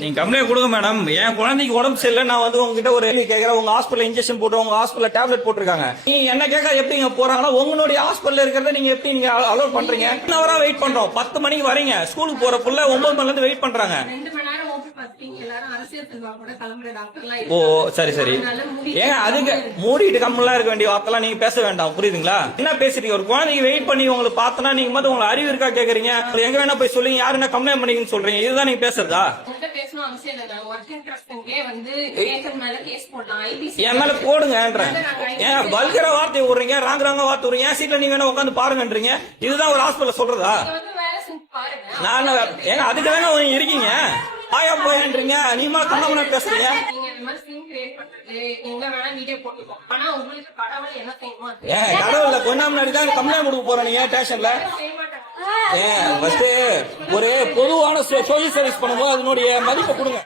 நீங்க கம்ப்ளைண்ட் கொடுங்க மேடம். என் குழந்தைக்கு உடம்பு சரியில்லை, நான் வந்து உங்ககிட்ட ஒரு கேட்கறேன். உங்க ஹாஸ்பிட்டல் இன்ஜெக்ஷன் போட்டு உங்க ஹாஸ்பிட்டல் டேப்லெட் போட்டிருக்காங்க. நீங்க என்ன கேட்க எப்படி இங்க போறாங்கன்னா உங்களுடைய ஹாஸ்பிட்டல் இருக்கிறத நீங்க எப்படி நீங்க அலோட் பண்றீங்க? ஹவரா வெயிட் பண்றோம். 10 மணிக்கு வரீங்க, ஸ்கூலுக்கு போற புள்ள 9 மணில இருந்து வெயிட் பண்றாங்க. ஓ சரி சரி. ஏங்க அதுக்கு மூடிட்டு கம்மெல்லாம் இருக்க வேண்டிய வார்த்தைலாம் நீங்க பேச வேண்டாம், புரியுதுங்களா? என்ன பேசுறீங்க? ஒரு குழந்தைக்கு வெயிட் பண்ணி உங்களுக்கு பார்த்தனா நீங்க வந்து உங்களுக்கு அறிவு இருக்கா கேக்குறீங்க? எங்க வேணா போய் சொல்லுங்க, யாரு என்ன கம்ப்ளைண்ட் பண்ணீங்கன்னு சொல்றீங்க. இதுதான் நீங்க பேசுறதா? என் மேல போடுங்கன்றேன். ஏன் பல்கர வார்த்தை விடுறீங்க, ராங்க வார்த்தை விடுறீங்க? என் சீட்ல நீங்க வேணா உட்காந்து பாருங்கன்றீங்க. இதுதான் ஒரு ஹாஸ்பிட்டல் சொல்றதா? நான் ஏங்க அதுக்கு தானே இருக்கீங்க, ஆயா போயன்றீங்க. நீமா கண்ணமன பேசுறீங்க. கடவுள்ல கொஞ்ச முன்னாடி தான் கம்ப்ளைண்ட் கொடுக்க போறேன் நீங்க ஸ்டேஷன்ல. ஒரு பொதுவான சோஷியல் சர்வீஸ் பண்ணும்போது அதனுடைய மதிப்பை கொடுங்க.